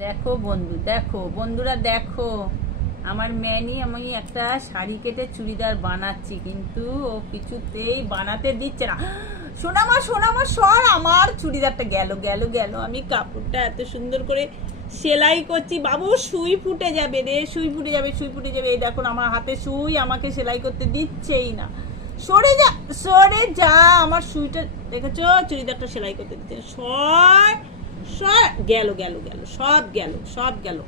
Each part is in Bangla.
দেখো বন্ধু, দেখো বন্ধুরা, দেখো আমার ম্যানি আমি একটা শাড়ি কেটে চুড়িদার বানাচ্ছি, কিন্তু ও কিছুতেই বানাতে দিচ্ছে না। সোনামা সোনামা সর, আমার চুড়িদারটা গেল গেল গেল। আমি কাপড়টা এত সুন্দর করে সেলাই করছি, বাবু সুই ফুটে যাবে রে, সুই ফুটে যাবে, সুই ফুটে যাবে। এই দেখুন আমার হাতে সুই, আমাকে সেলাই করতে দিচ্ছেই না। সরে যা, সরে যা, আমার সুইটা দেখেছো, চুড়িদারটা সেলাই করতে দিচ্ছে না। সর সব গেল গেল গেল, সব গেল সব গেল।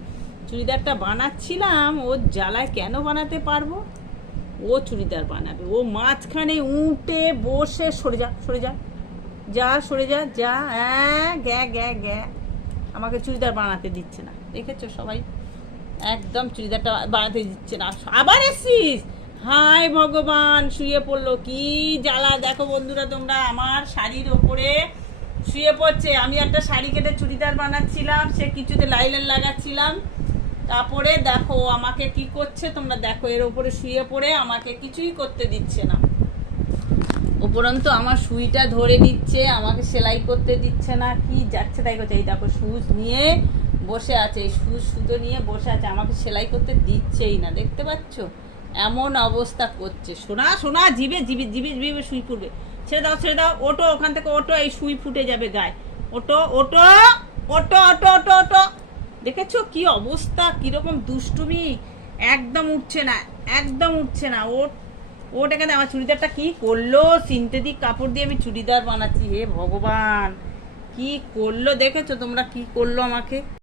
চুড়িদারটা বানাচ্ছিলাম, ও জ্বালায় কেন বানাতে পারবো? ও চুড়িদার বানাবে, ও মাঝখানে উঠে বসে। সরে যা, সরে যা, যা সরে যা, যা। হ্যাঁ গ্যা গ্যা গ্যা, আমাকে চুড়িদার বানাতে দিচ্ছে না। দেখেছো সবাই, একদম চুড়িদারটা বানাতে দিচ্ছে না। আবার এসছিস? হায় ভগবান, শুয়ে পড়লো, কি জ্বালা। দেখো বন্ধুরা তোমরা, আমার শাড়ির ওপরে শুয়ে পড়ছে। আমি একটা শাড়ি কেটে চুড়িদার বানাচ্ছিলাম, সে কিছুতে লাইলেন লাগাচ্ছিলাম, তারপরে দেখো আমাকে কি করছে তোমরা দেখো। এর ওপরে শুয়ে পড়ে আমাকে কিছুই করতে দিচ্ছে না, উপরন্তু আমার সুইটা ধরে নিচ্ছে, আমাকে সেলাই করতে দিচ্ছে না। কি যাচ্ছে তাই করছে। এই দেখো সুচ নিয়ে বসে আছে, এই সুতো নিয়ে বসে আছে, আমাকে সেলাই করতে দিচ্ছেই না। দেখতে পাচ্ছ এমন অবস্থা করছে। সোনা সোনা, জিবে জিবে জিবে জিবে সুই ফুটবে। ছেড়ে দাও, ছেড়ে দাও, ওটো ওখান থেকে, ওটো, এই সুই ফুটে যাবে গায়ে। ওটো ওটো ওটো ওটো ওটো ওটো। দেখেছো কি অবস্থা, কিরকম দুষ্টুমি। একদম উঠছে না, একদম উঠছে না। ওট এখানে। আমার চুড়িদারটা কি করলো, সিনথেটিক কাপড় দিয়ে আমি চুড়িদার বানাচ্ছি, হে ভগবান কি করলো। দেখেছো তোমরা কি করলো আমাকে।